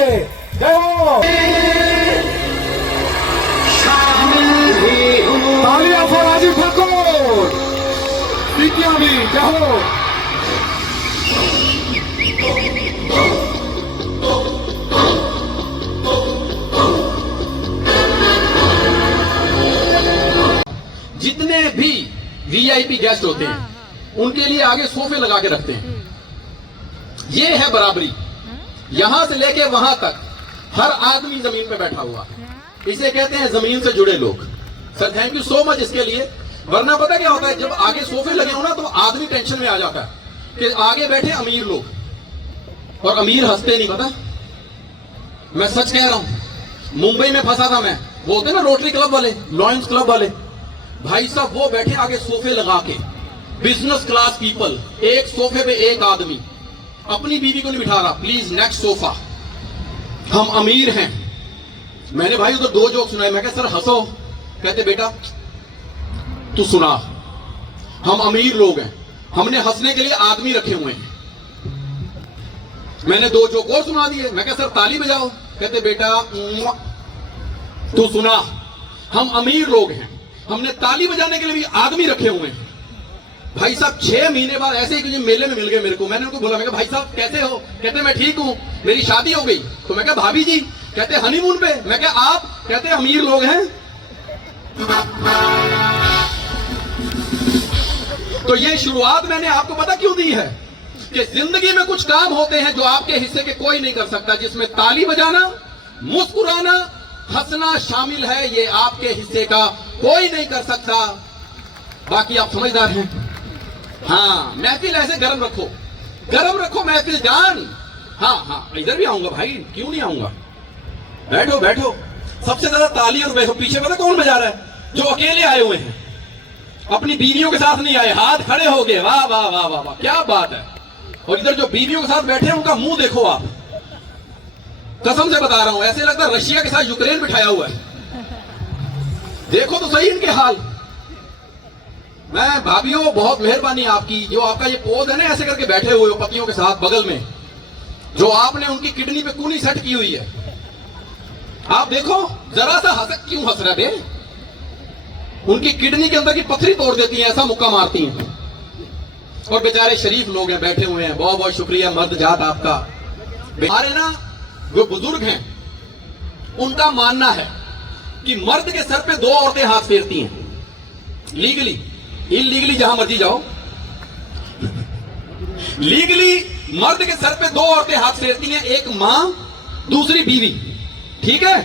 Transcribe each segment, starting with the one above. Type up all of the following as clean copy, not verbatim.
लिए जय हो। तालियां फॉर राजीव ठाकुर, सीटियां भी जय हो। जितने भी वीआईपी गेस्ट होते हैं उनके लिए आगे सोफे लगा के रखते हैं। ये है बराबरी, यहां से लेके वहां तक हर आदमी जमीन पे बैठा हुआ है। इसे कहते हैं जमीन से जुड़े लोग। Sir thank you so much इसके लिए। वरना पता क्या होता है, जब आगे सोफे लगे हो ना तो आदमी टेंशन में आ जाता है कि आगे बैठे अमीर लोग, और अमीर हंसते नहीं। पता, मैं सच कह रहा हूं, मुंबई में फंसा था मैं। बोलते ना रोटरी क्लब वाले, लॉयंस क्लब वाले, भाई साहब वो बैठे आगे सोफे लगा के, बिजनेस क्लास पीपल, एक सोफे पे एक आदमी। अपनी बीवी को नहीं बिठा रहा, प्लीज नेक्स्ट सोफा, हम अमीर हैं। मैंने भाई उधर दो जोक सुनाए। मैं कहा सर हंसो। कहते बेटा तू सुना, हम अमीर लोग हैं, हमने हंसने के लिए आदमी रखे हुए हैं। मैंने दो जोक और सुना दिए। मैं कहा सर ताली बजाओ। कहते बेटा तू सुना, हम अमीर लोग हैं, हमने ताली बजाने के लिए भी आदमी रखे हुए हैं। भाई साहब 6 महीने बाद ऐसे ही किसी मेले में मिल गए मेरे को। मैंने उनको बोला, मैं कहा भाई साहब कैसे हो? कहते मैं ठीक हूं, मेरी शादी हो गई। तो मैं कहा भाभी जी? कहते हनीमून पे। मैं कहा आप? कहते अमीर लोग हैं। तो ये शुरुआत मैंने आपको पता क्यों दी है कि जिंदगी में कुछ काम होते हैं जो आपके हिस्से के कोई नहीं कर सकता, जिसमें ताली बजाना, मुस्कुराना, हंसना शामिल है। ये आपके हिस्से का कोई नहीं कर सकता। बाकी आप समझदार हैं। हाँ, महफिल ऐसे गरम रखो, गरम रखो महफिल जान। हाँ हाँ, इधर भी आऊंगा भाई, क्यों नहीं आऊंगा। बैठो बैठो। सबसे ज्यादा ताली और बैठो। पीछे पता कौन बजा रहा है? जो अकेले आए हुए हैं, अपनी बीवियों के साथ नहीं आए, हाथ खड़े हो गए। वाह वाह वाह वाह वाह, क्या बात है। और इधर जो बीवियों के साथ बैठे हैं उनका मुंह देखो आप, कसम से बता रहा हूं, ऐसे लगता है रशिया के साथ यूक्रेन बिठाया हुआ है। देखो तो सही इनके हाल। मैं भाभीियों बहुत मेहरबानी आपकी, जो आपका ये पोज है ना, ऐसे करके बैठे हुए हो पतियों के साथ बगल में, जो आपने उनकी किडनी पे कूनी सेट की हुई है। आप देखो जरा सा हंस, क्यों हंस रहे बे? उनकी किडनी के अंदर की पथरी तोड़ देती है, ऐसा मुक्का मारती हैं। और बेचारे शरीफ लोग हैं, बैठे हुए हैं। बहुत बहुत शुक्रिया मर्द जात आपका। हमारे ना जो बुजुर्ग हैं उनका मानना है कि मर्द के सर पे 2 औरतें हाथ फेरती हैं, लीगली। इलीगली जहां मर्जी जाओ, लीगली मर्द के सर पे 2 औरतें हाथ फेरती हैं, एक मां, दूसरी बीवी। ठीक है,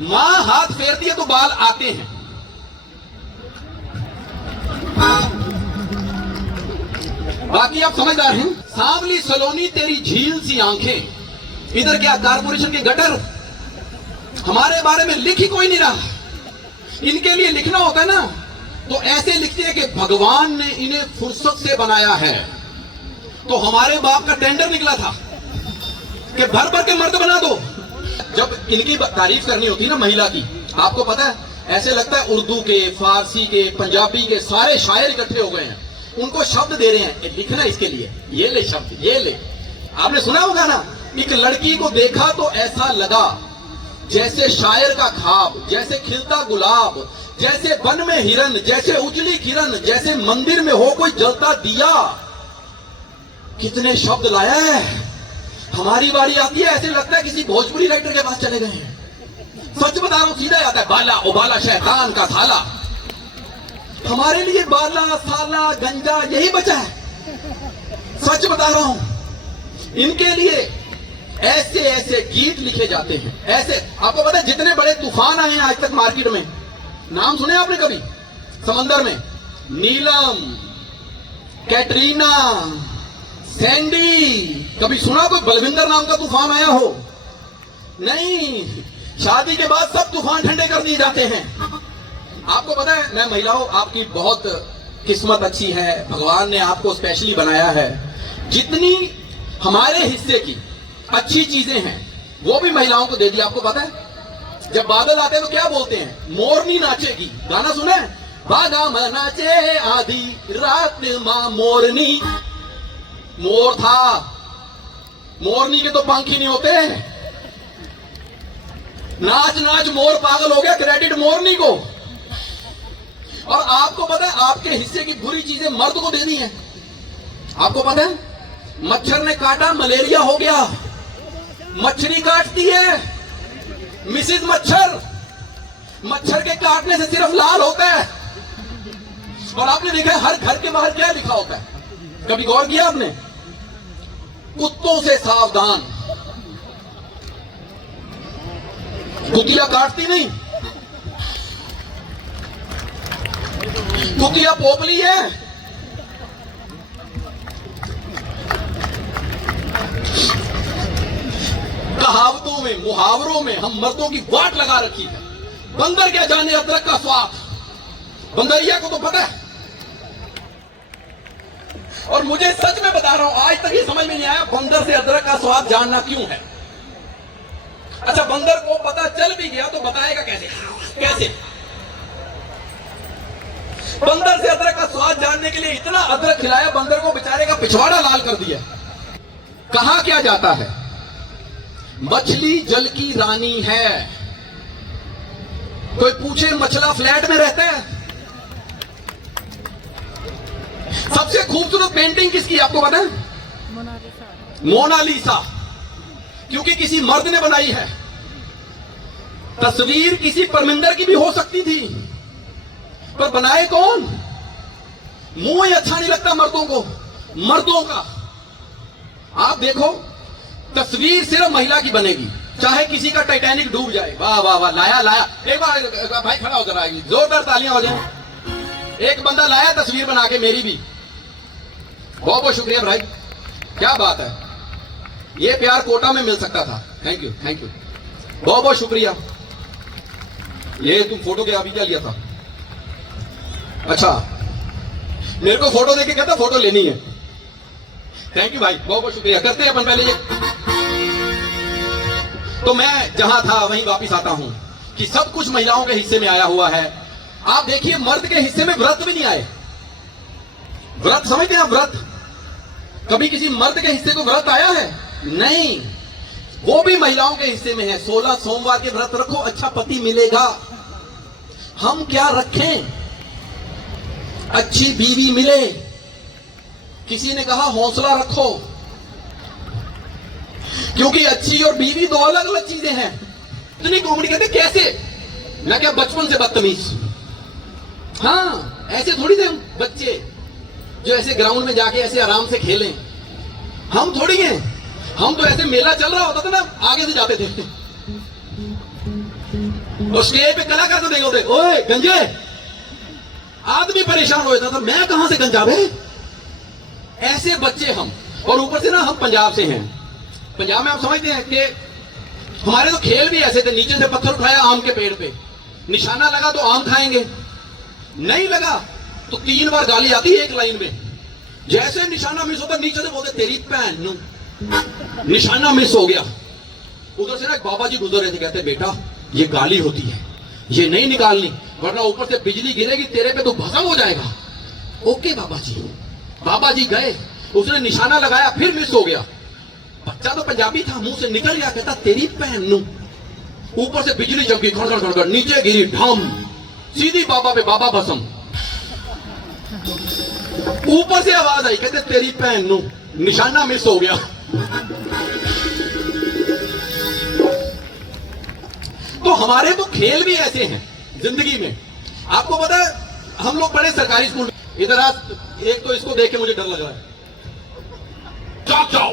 मां हाथ फेरती है तो बाल आते हैं। बाकी आप समझदार हैं। सांवली सलोनी तेरी झील सी आंखें, इधर क्या कारपोरेशन के गटर। हमारे बारे में लिख ही कोई नहीं रहा। इनके लिए लिखना होता है ना तो ऐसे लिखते हैं कि भगवान ने इन्हें फुर्सत से बनाया है। तो हमारे बाप का टेंडर निकला था कि भर भर के मर्द बना दो। जब इनकी तारीफ करनी होती है ना महिला की, आपको पता है ऐसे लगता है उर्दू के, फारसी के, पंजाबी के सारे शायर इकट्ठे हो गए हैं, उनको शब्द दे रहे हैं लिखना इसके लिए। ये ले शब्द, ये ले। आपने सुना होगा ना, एक लड़की को देखा तो ऐसा लगा जैसे शायर का ख्वाब, जैसे खिलता गुलाब, जैसे वन में हिरन, जैसे उजली किरण, जैसे मंदिर में हो कोई जलता दिया। कितने शब्द लाया है। हमारी बारी आती है ऐसे लगता है किसी भोजपुरी राइटर के पास चले गए हैं। सच बता रहा हूं, सीधा आता है बाला उबाला शैतान का साला। हमारे लिए बाला साला गंजा यही बचा है। सच बता रहा हूं, इनके लिए ऐसे ऐसे गीत लिखे जाते हैं। ऐसे आपको पता है जितने बड़े तूफान आए हैं आज तक मार्केट में, नाम सुने आपने कभी? समंदर में नीलम, कैटरीना, सैंडी। कभी सुना कोई बलविंदर नाम का तूफान आया हो? नहीं। शादी के बाद सब तूफान ठंडे कर दिए जाते हैं। आपको पता है, मैं महिलाओं आपकी बहुत किस्मत अच्छी है, भगवान ने आपको स्पेशली बनाया है। जितनी हमारे हिस्से की अच्छी चीजें हैं वो भी महिलाओं को दे दी। आपको पता है जब बादल आते हैं तो क्या बोलते हैं? मोरनी नाचेगी। गाना सुना है? बागा में नाचे आधी रात मां मोरनी। मोर था, मोरनी के तो पंख ही नहीं होते। नाच नाच मोर पागल हो गया, क्रेडिट मोरनी को। और आपको पता है आपके हिस्से की बुरी चीजें मर्द को देनी है। आपको पता है मच्छर ने काटा मलेरिया हो गया, मच्छरी काटती है मिसिज मच्छर। मच्छर के काटने से सिर्फ लाल होता है। और आपने देखा है हर घर के बाहर क्या लिखा होता है, कभी गौर किया आपने? कुत्तों से सावधान। कुतिया काटती नहीं, कुतिया पोपली है। कहावतों में मुहावरों में हम मर्दों की वाट लगा रखी है। बंदर क्या जाने अदरक का स्वाद, बंदरिया को तो पता है। और मुझे सच में बता रहा हूं आज तक ये समझ में नहीं आया बंदर से अदरक का स्वाद जानना क्यों है। अच्छा बंदर को पता चल भी गया तो बताएगा कैसे? कैसे? बंदर से अदरक का स्वाद जानने के लिए इतना अदरक खिलाया, बंदर को बेचारे का पिछवाड़ा लाल कर दिया। कहा क्या जाता है मछली जल की रानी है। कोई पूछे मछला फ्लैट में रहता है? सबसे खूबसूरत पेंटिंग किसकी आपको पता है? मोनालिसा। क्योंकि किसी मर्द ने बनाई है। तस्वीर किसी परमिंदर की भी हो सकती थी, पर बनाए कौन? मुंह ही अच्छा नहीं लगता मर्दों को, मर्दों का। आप देखो तस्वीर सिर्फ महिला की बनेगी, चाहे किसी का टाइटैनिक डूब जाए। वाह वाह वाह, लाया लाया। एक बार भाई खड़ा होकर आएगी, जोरदार तालियां हो जाए। एक बंदा लाया तस्वीर बना के, मेरी भी। बहुत बहुत शुक्रिया भाई, क्या बात है। ये प्यार कोटा में मिल सकता था। थैंक यू थैंक यू, बहुत बहुत शुक्रिया। ये तुम फोटो के अभी क्या लिया था? अच्छा मेरे को फोटो देके कहता फोटो लेनी है। थैंक यू भाई, बहुत बहुत शुक्रिया। करते हैं अपन पहले ये। तो मैं जहां था वहीं वापिस आता हूं कि सब कुछ महिलाओं के हिस्से में आया हुआ है। आप देखिए मर्द के हिस्से में व्रत भी नहीं आए। व्रत समझते हैं आप? व्रत कभी किसी मर्द के हिस्से को व्रत आया है? नहीं, वो भी महिलाओं के हिस्से में है। 16 सोमवार के व्रत रखो, अच्छा पति मिलेगा। हम क्या रखें? अच्छी बीवी मिले। किसी ने कहा हौसला रखो, क्योंकि अच्छी और बीवी दो अलग अलग चीजें हैं। इतनी कॉमेडी कहते कैसे? मैं क्या बचपन से बदतमीज? हाँ ऐसे थोड़ी थे हम बच्चे जो ऐसे ग्राउंड में जाके ऐसे आराम से खेलें। हम थोड़ी हैं, हम तो ऐसे मेला चल रहा होता था ना, आगे से जाते थे। और स्टेज पे कलाकार तो देखे होते, ओए गंजे। आदमी परेशान हो जाता था, मैं कहां से गंजा बे? ऐसे बच्चे हम। और ऊपर से ना हम पंजाब से हैं। पंजाब में आप समझते हैं कि हमारे तो खेल भी ऐसे थे। नीचे से पत्थर उठाया आम के पेड़ पे, निशाना लगा तो आम खाएंगे, नहीं लगा तो 3 बार गाली आती है एक लाइन में। जैसे निशाना मिस होता नीचे से बोलते तेरी भैन नू, निशाना मिस हो गया। उधर से ना एक बाबा जी गुजर रहे थे, कहते बेटा ये गाली होती है, ये नहीं निकालनी वरना ऊपर से बिजली गिरेगी तेरे पे तो भस्म हो जाएगा। ओके बाबा जी। बाबा जी गए, उसने निशाना लगाया, फिर मिस हो गया। बच्चा तो पंजाबी था, मुंह से निकल गया, कहता तेरी भैन नू। ऊपर से बिजली चमकी, खड़ खड़ खड़, नीचे गिरी ढम, सीधी बाबा पे, बाबा भस्म। ऊपर से आवाज आई, कहते तेरी भैन नू, निशाना मिस हो गया। तो हमारे तो खेल भी ऐसे हैं जिंदगी में। आपको पता है हम लोग पढ़े सरकारी स्कूल। इधर आज एक तो इसको देख के मुझे डर लग रहा है। जाग जाओ,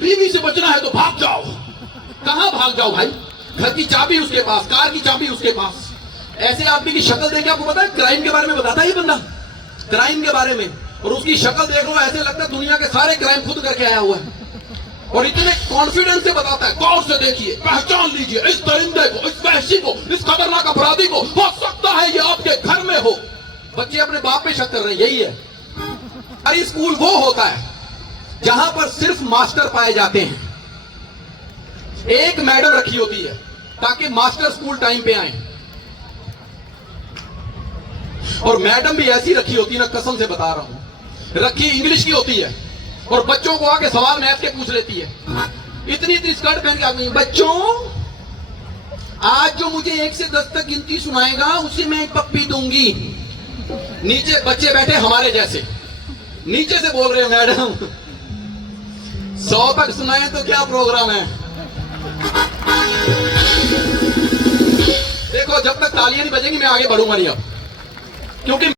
बीवी से बचना है तो भाग जाओ। कहां भाग जाओ भाई? घर की चाबी उसके पास, कार की चाबी उसके पास। ऐसे आदमी की शक्ल देख के आपको पता है क्राइम के बारे में बताता है ये बंदा, क्राइम के बारे में। और उसकी शक्ल देख लो ऐसे लगता है दुनिया के सारे क्राइम खुद करके आया हुआ है। और इतने कॉन्फिडेंस से बताता है, गौर से देखिए, पहचान लीजिए इस दरिंदे को, इस वहशी को, इस खतरनाक अपराधी को। हो सकता है ये आपके घर में हो। बच्चे अपने बाप पे शक कर रहे हैं, यही है। अरे स्कूल वो होता है जहां पर सिर्फ मास्टर पाए जाते हैं। एक मैडम रखी होती है ताकि मास्टर स्कूल टाइम पे आए। और मैडम भी ऐसी रखी होती है ना, कसम से बता रहा हूं, रखी इंग्लिश की होती है। और बच्चों को आके सवाल मैथ के पूछ लेती है। इतनी इतनी स्कर्ट पहन के आदमी, बच्चों आज जो मुझे 1 से 10 तक गिनती सुनाएगा उसे मैं एक पप्पी दूंगी। नीचे बच्चे बैठे हमारे जैसे, नीचे से बोल रहे हो मैडम 100 तक सुनाए तो क्या प्रोग्राम है। देखो जब तक तालियां नहीं बजेंगी मैं आगे बढ़ूंगा नहीं अब, क्योंकि